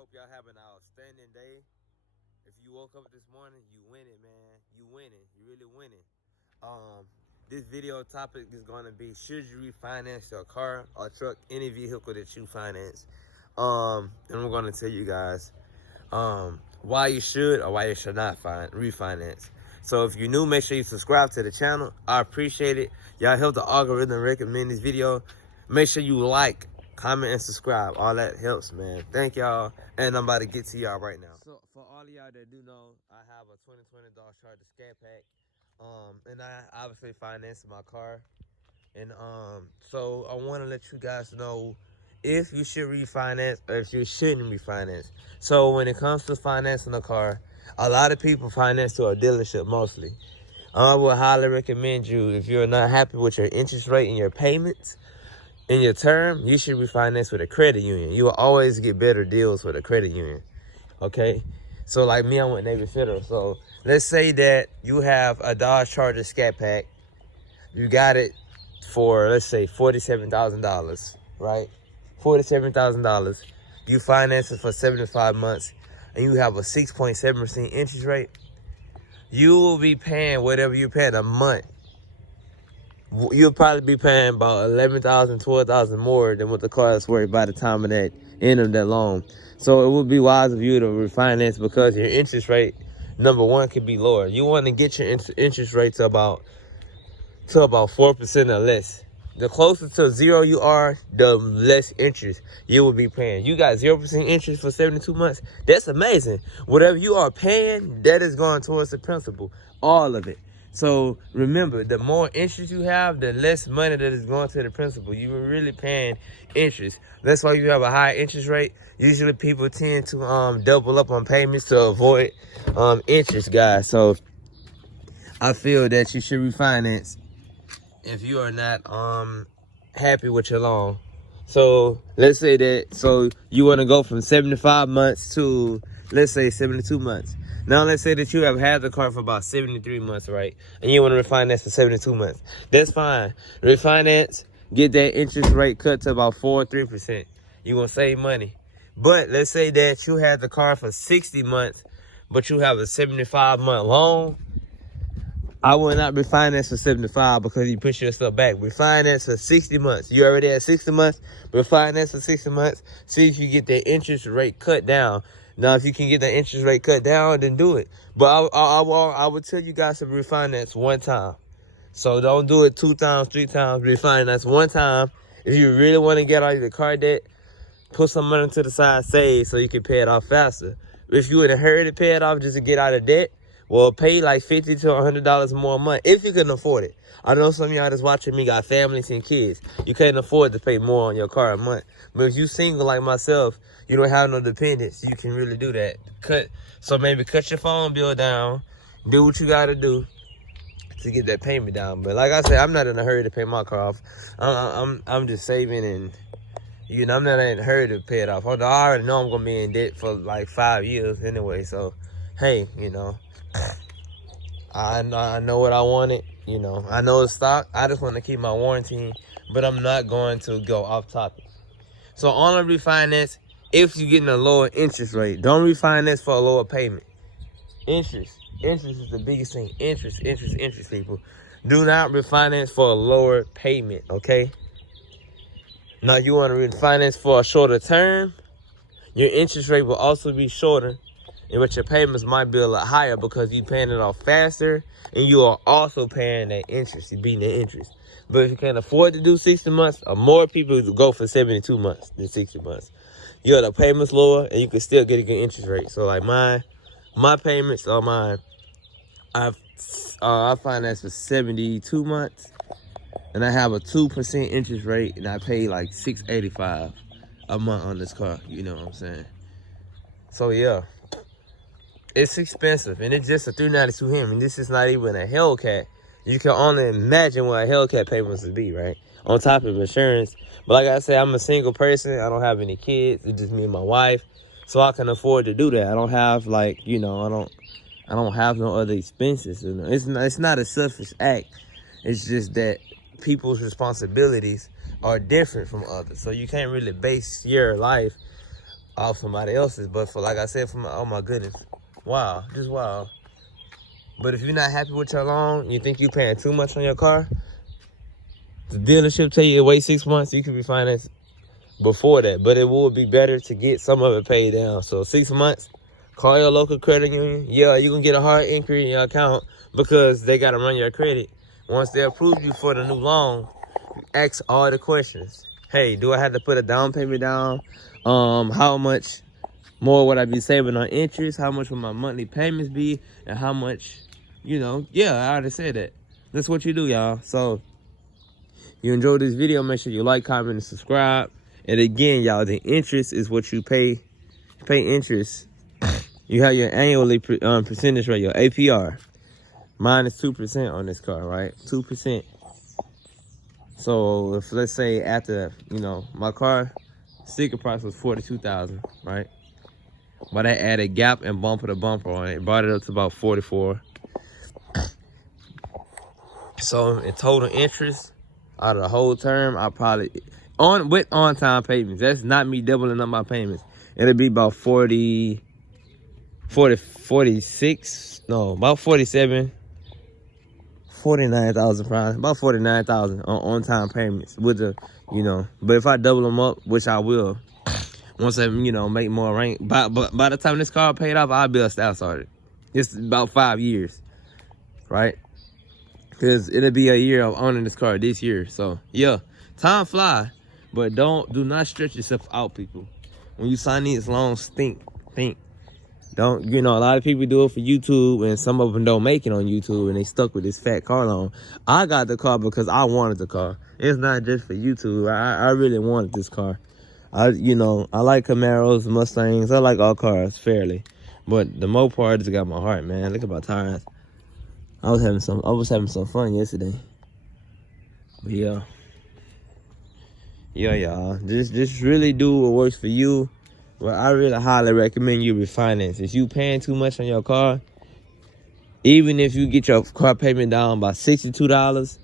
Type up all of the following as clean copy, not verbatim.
hope y'all have an outstanding day. If you woke up this morning, you winning, man. You winning. You really winning. Um, this video topic is going to be: should you refinance your car or truck, any vehicle that you finance? And we're going to tell you guys why you should or why you should not refinance. So if you're new, make sure you subscribe to the channel. I appreciate it. Y'all help the algorithm recommend this video. Make sure you like, comment, and subscribe. All that helps, man. Thank y'all. And I'm about to get to y'all right now. So for all of y'all that do know, I have a 2020 Dodge Charger Scat Pack. And I obviously financed my car. And so I want to let you guys know if you should refinance or if you shouldn't refinance. So when it comes to financing a car, a lot of people finance to a dealership mostly. I would highly recommend you, if you're not happy with your interest rate and your payments in your term, you should refinance with a credit union. You will always get better deals with a credit union. Okay? So like me, I went Navy Federal. So let's say that you have a Dodge Charger Scat Pack. You got it for, let's say, $47,000, right? $47,000. You finance it for 75 months, and you have a 6.7% interest rate. You will be paying whatever you're paying a month. You'll probably be paying about $11,000, $12,000 more than what the car is worth by the time of that end of that loan. So it would be wise of you to refinance because your interest rate, number one, could be lower. You want to get your interest rate to about 4% or less. The closer to zero you are, the less interest you will be paying. You got 0% interest for 72 months. That's amazing. Whatever you are paying, that is going towards the principal. All of it. So remember, the more interest you have, the less money that is going to the principal. You're really paying interest. That's why you have a high interest rate. Usually people tend to double up on payments to avoid interest, guys. So I feel that you should refinance if you are not happy with your loan. So let's say that, so you want to go from 75 months to, let's say, 72 months. Now let's say that you have had the car for about 73 months, right? And you want to refinance for 72 months. That's fine. Refinance, get that interest rate cut to about 4 or 3%. You're going to save money. But let's say that you had the car for 60 months, but you have a 75-month loan. I will not refinance for 75 because you push yourself back. Refinance for 60 months. You already had 60 months. Refinance for 60 months. See if you get the interest rate cut down. Now, if you can get the interest rate cut down, then do it. But I would tell you guys to refinance one time. So don't do it 2 times, 3 times. Refinance one time. If you really want to get out of your car debt, put some money to the side, save so you can pay it off faster. If you in a hurry to pay it off just to get out of debt, well, pay like $50 to $100 more a month if you can afford it. I know some of y'all that's watching me got families and kids. You can't afford to pay more on your car a month. But if you single like myself, you don't have no dependents, you can really do that. So maybe cut your phone bill down, do what you gotta do to get that payment down. But like I said, I'm not in a hurry to pay my car off. I'm just saving, and I'm not in a hurry to pay it off. I already know I'm gonna be in debt for like 5 years anyway. So hey, I know what I wanted. I know it's stock. I just want to keep my warranty, but I'm not going to go off topic. So on a refinance, if you're getting a lower interest rate, don't refinance for a lower payment. Interest is the biggest thing. Interest, people. Do not refinance for a lower payment, okay? Now, you want to refinance for a shorter term, your interest rate will also be shorter, but your payments might be a lot higher because you're paying it off faster, and you are also paying that interest. You're beating the interest. But if you can't afford to do 60 months, or more people go for 72 months than 60 months. You have the payments lower, and you can still get a good interest rate. So like my payments are I finance for 72 months, and I have a 2% interest rate, and I pay like $685 a month on this car. You know what I'm saying? So yeah. It's expensive, and it's just a 392 Hemi, and this is not even a Hellcat. You can only imagine what a Hellcat payments would be, right? On top of insurance. But like I said, I'm a single person. I don't have any kids. It's just me and my wife. So I can afford to do that. I don't have I don't have no other expenses. It's not a selfish act. It's just that people's responsibilities are different from others. So you can't really base your life off somebody else's. But for, like I said, for my, oh my goodness, wow, just wow. But if you're not happy with your loan, you think you're paying too much on your car, the dealership tell you to wait 6 months, you can refinance before that. But it would be better to get some of it paid down. So 6 months, call your local credit union. Yeah, you're going to get a hard increase in your account because they got to run your credit. Once they approve you for the new loan, ask all the questions. Hey, do I have to put a down payment down? How much more would I be saving on interest? How much would my monthly payments be? And how much, yeah, I already said that. That's what you do, y'all. So, you enjoyed this video, make sure you like, comment, and subscribe. And again, y'all, the interest is what you pay. You pay interest. You have your annually percentage rate, your APR. Mine is 2% on this car, right? 2%. So if, let's say, after, my car sticker price was $42,000, right? But I added gap and bumper to bumper on it. Brought it up to about 44. So in total interest, out of the whole term, I probably, with on-time payments, that's not me doubling up my payments. It'll be about 46, no, about 47, 49,000 probably, about 49,000 on time payments with the, but if I double them up, which I will, once I, make more rank, by the time this car paid off, I'll be a staff sergeant. It's about 5 years, right? Because it'll be a year of owning this car this year. So, yeah, time fly, but do not stretch yourself out, people. When you sign these loans, think. Don't, a lot of people do it for YouTube, and some of them don't make it on YouTube, and they stuck with this fat car loan. I got the car because I wanted the car. It's not just for YouTube. I really wanted this car. I like Camaros, Mustangs. I like all cars fairly, but the most part just got my heart, man. Look at my tires. I was having some fun yesterday. But yeah, y'all. Just really do what works for you. Well, I really highly recommend you refinance. If you paying too much on your car, even if you get your car payment down by $62,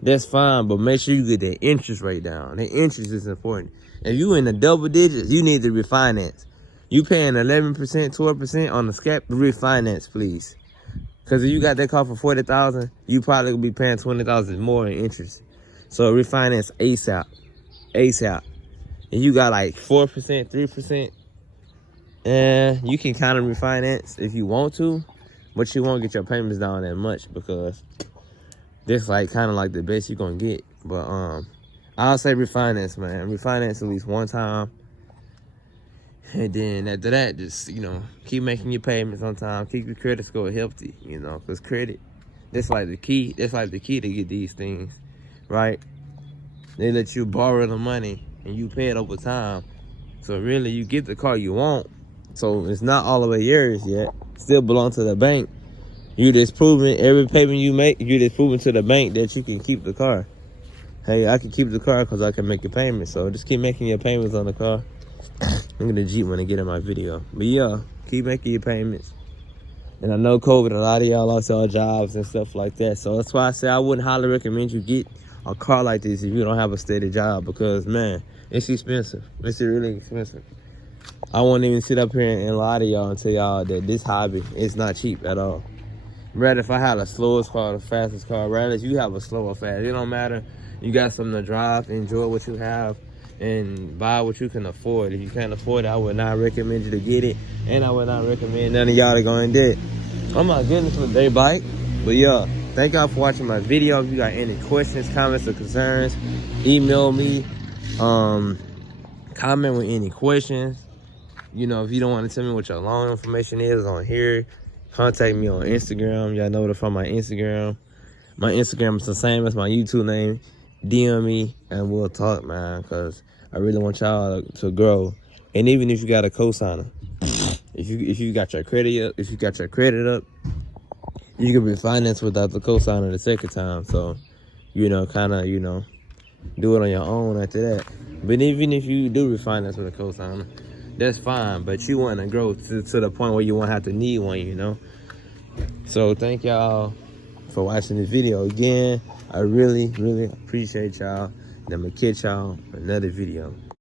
that's fine. But make sure you get the interest rate down. The interest is important. If you in the double digits, you need to refinance. You paying 11%, 12% on the scrap, refinance, please. Because if you got that car for $40,000, you probably will be paying $20,000 more in interest. So refinance ASAP. And you got like 4%, 3%, and you can kind of refinance if you want to, but you won't get your payments down that much because this like kind of like the best you're gonna get. But I'll say refinance, man. Refinance at least one time, and then after that, just keep making your payments on time. Keep your credit score healthy, because credit, that's like the key. That's like the key to get these things, right? They let you borrow the money and you pay it over time. So really, you get the car you want. So it's not all the way yours yet. Still belong to the bank. You just proving every payment you make, you just proving to the bank that you can keep the car. Hey, I can keep the car because I can make a payment. So just keep making your payments on the car. I'm gonna Jeep when I get in my video. But yeah, keep making your payments. And I know COVID, a lot of y'all lost your jobs and stuff like that. So that's why I say I wouldn't highly recommend you get a car like this if you don't have a steady job, because man, it's expensive. It's really expensive. I won't even sit up here and lie to y'all and tell y'all that this hobby is not cheap at all. Rather, if I had the slowest car, the fastest car, rather if you have a slow or fast, it don't matter. You got something to drive, enjoy what you have, and buy what you can afford. If you can't afford it, I would not recommend you to get it, and I would not recommend none of y'all to go in debt. I'm not getting into a day bike, but yeah, thank y'all for watching my video. If you got any questions, comments, or concerns, email me. Comment with any questions. If you don't want to tell me what your loan information is on here, contact me on Instagram. Y'all know to find my Instagram. My Instagram is the same as my YouTube name. DM me and we'll talk, man, because I really want y'all to grow. And even if you got a cosigner, if you got your credit up, you can refinance without the cosigner the second time. So, do it on your own after that. But even if you do refinance with a cosigner, that's fine. But you want to grow to the point where you won't have to need one, So thank y'all for watching this video again. I really, really appreciate y'all. And I'm going to catch y'all for another video.